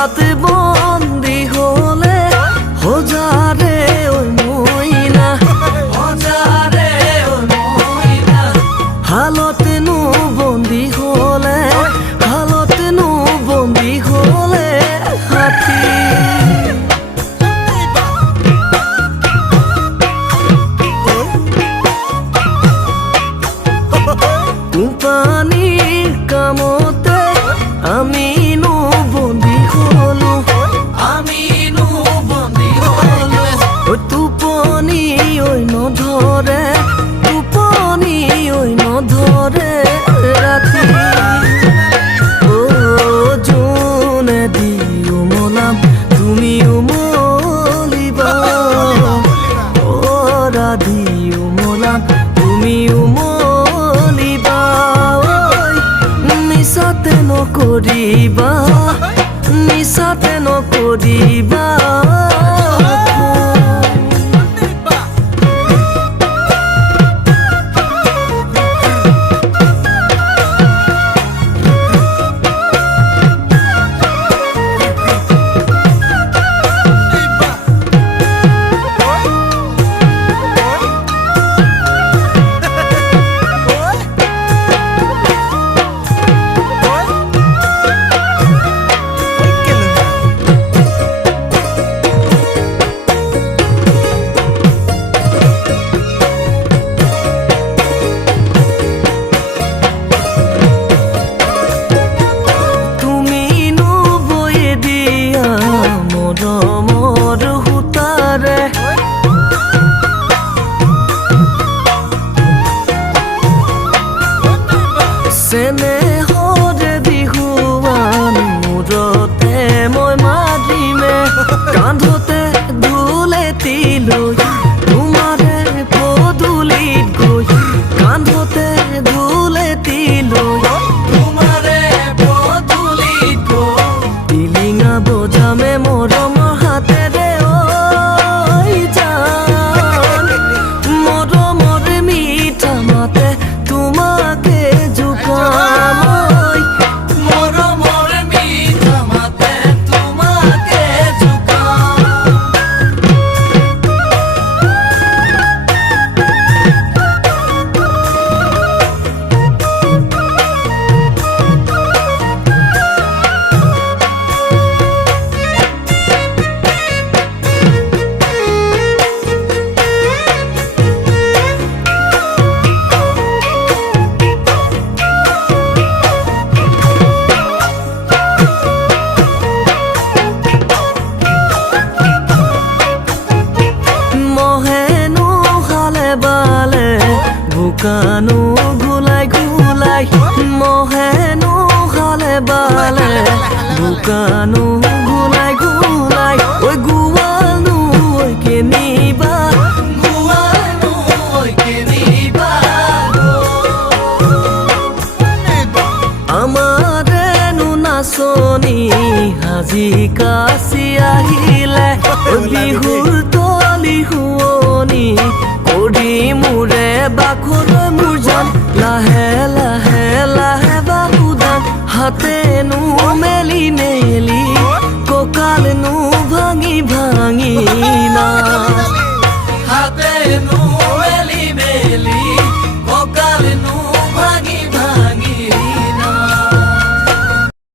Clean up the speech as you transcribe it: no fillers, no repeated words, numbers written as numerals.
নিশাতে বন্দি হলে হজারে ওই মইনা হজারে ওই মইনা হালতে নু বন্দি হলে হালতে নু বন্দি হলে হাতি কোম্পানির কামতে আমি নু বন্দি হলো আমি নু বন্দি হলো ওই তুপনি ওই নধরে তুপনি ওই নধরে রাতি ও জোনে দিও মলাম তুমিও মলিবা ও রাধিও মলাম তুমিও মলিবা মিছাতে নকৰিবা মিছাতে নকৰিবা মৰমৰ সূতাৰে চেনেহৰে বিহুৱান মূৰতে মই মাৰিমে কান্ধতে দুলেটি লৈ তোমাৰে পদূলিত গৈ কান্ধতে দুলেটি লৈ তোমাৰে পদূলিত গৈ টিলিঙা বজামে মৰমৰ হাতেৰে ঐ জান মৰমৰ মিঠা মাতে তোমাকে জোকাম মৰমৰ মিঠা মাতে তোমাকে জোকাম বুকানো ঘুলাই ঘুলাই মহেনো খালে বালে বুকানো ঘুলাই ঘুলাই ওই গুয়ানো ওই কেনিবা গুয়ানো ওই কেনিবা আমারেনো নাচনি হাজি কাছি আহিলে বিহুৰ তলি শুৱনি কৰি মোৰে বাখলৈ মোৰ জান লাহে লাহে লাহে বাহুদান হাতেনো মেলিনে